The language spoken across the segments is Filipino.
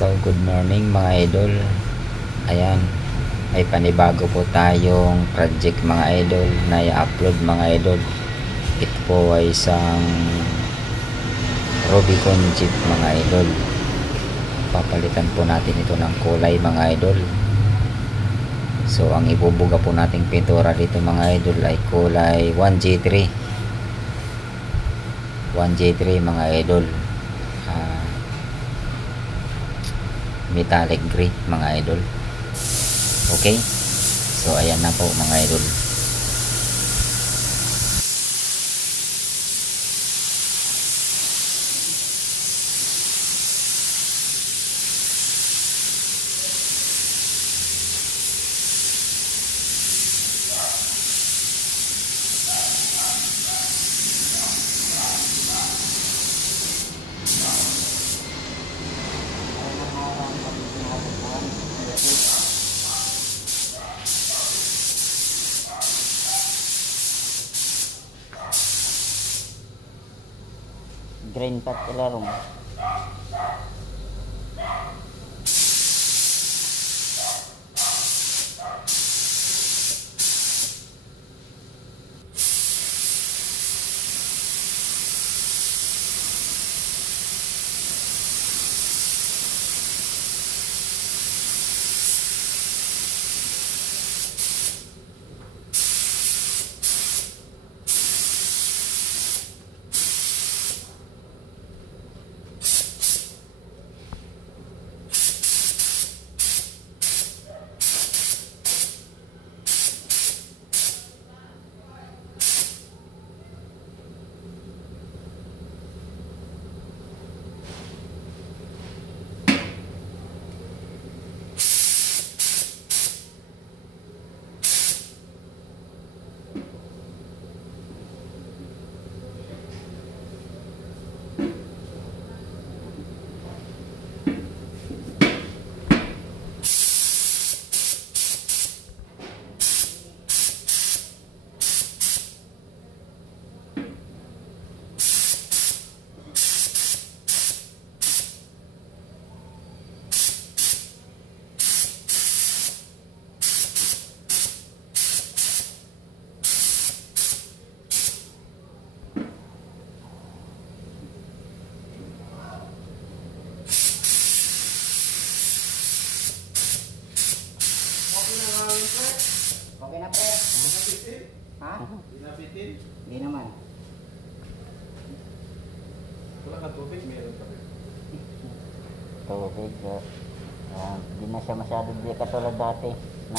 So good morning mga idol. Ayan, may panibago po tayong project mga idol na i-upload mga idol. Ito po ay isang Rubicon Jeep mga idol. Papalitan po natin ito ng kulay mga idol. So ang ibubuga po nating pintura dito mga idol ay kulay 1J3 mga idol. Metallic gray mga idol. Okay, so ayan na po mga idol. Green pat ilarong. Okay na pre. Ha? Pinapitin? Hindi naman. Wala ka tubig, meron pa rin. Tubig. Hindi na siya masyado di katulad dati. Na.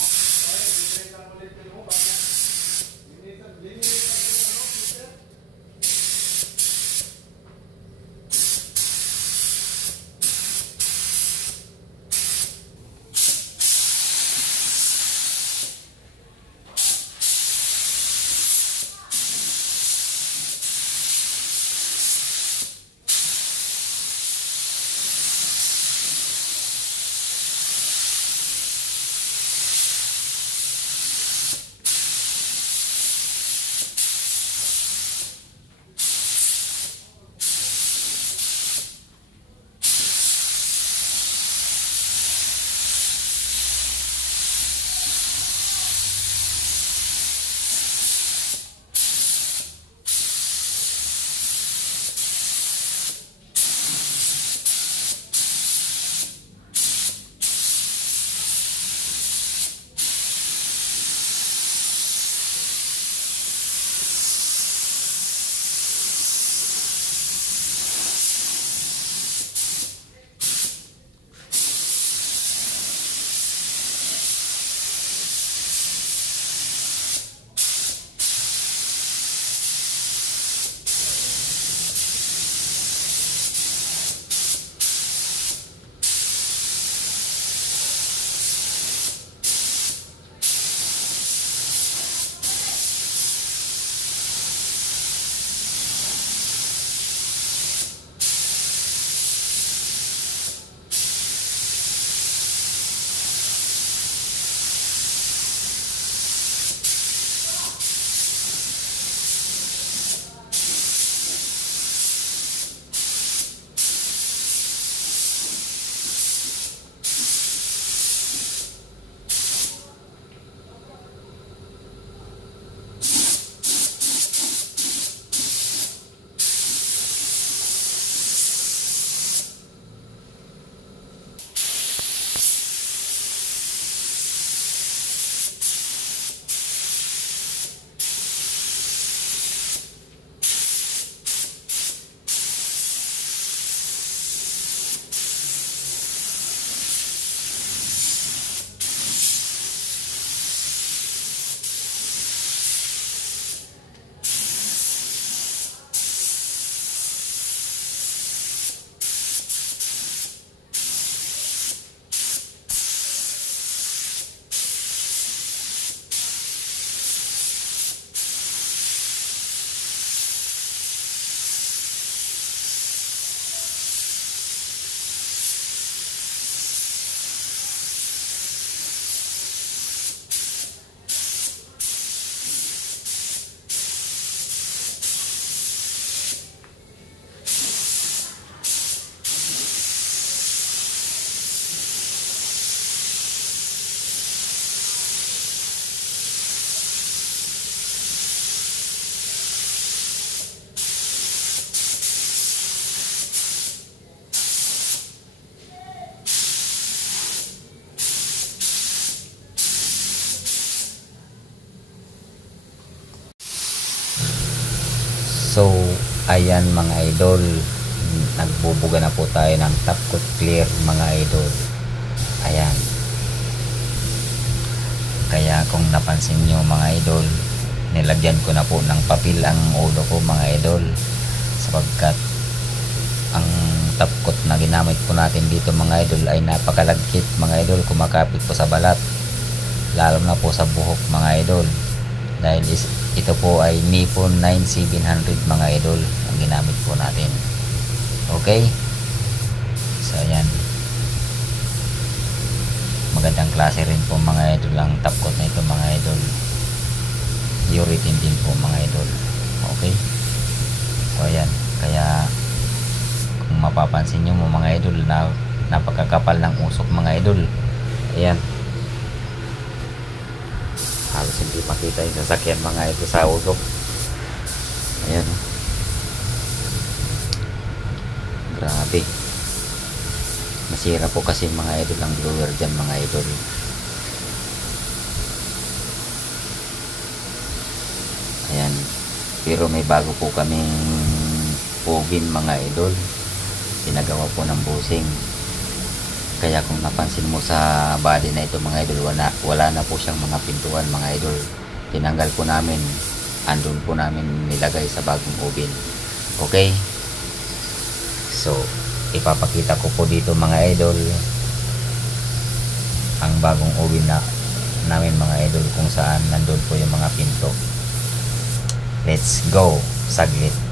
ayan mga idol, nagbubuga na po tayo ng top coat clear mga idol. Ayan, kaya kung napansin nyo mga idol, nilagyan ko na po ng papel ang ulo ko mga idol, sapagkat ang top coat na ginamit po natin dito mga idol ay napakalagkit mga idol, kumakapit po sa balat, lalo na po sa buhok mga idol, dahil ito po ay Nippon 9700 mga idol ang ginamit po natin. Okay, so ayan, magandang klase rin po mga idol ang top coat na ito mga idol, urethane din po mga idol. Okay, so ayan, kaya kung mapapansin nyo mga idol na napakakapal ng usok mga idol. Ayan, halos hindi makita yung sasakyan mga idol sa usok. Ayan, grabe, masira po kasi mga idol ang blower dyan mga idol. Ayan, pero may bago po kaming pugin mga idol, pinagawa po ng busing. Kaya kung napansin mo sa body na ito mga idol, wala na po siyang mga pintuan mga idol, tinanggal po namin, andun po namin nilagay sa bagong oven. Okay, so ipapakita ko po dito mga idol ang bagong oven na namin mga idol, kung saan nandun po yung mga pinto. Let's go, saglit.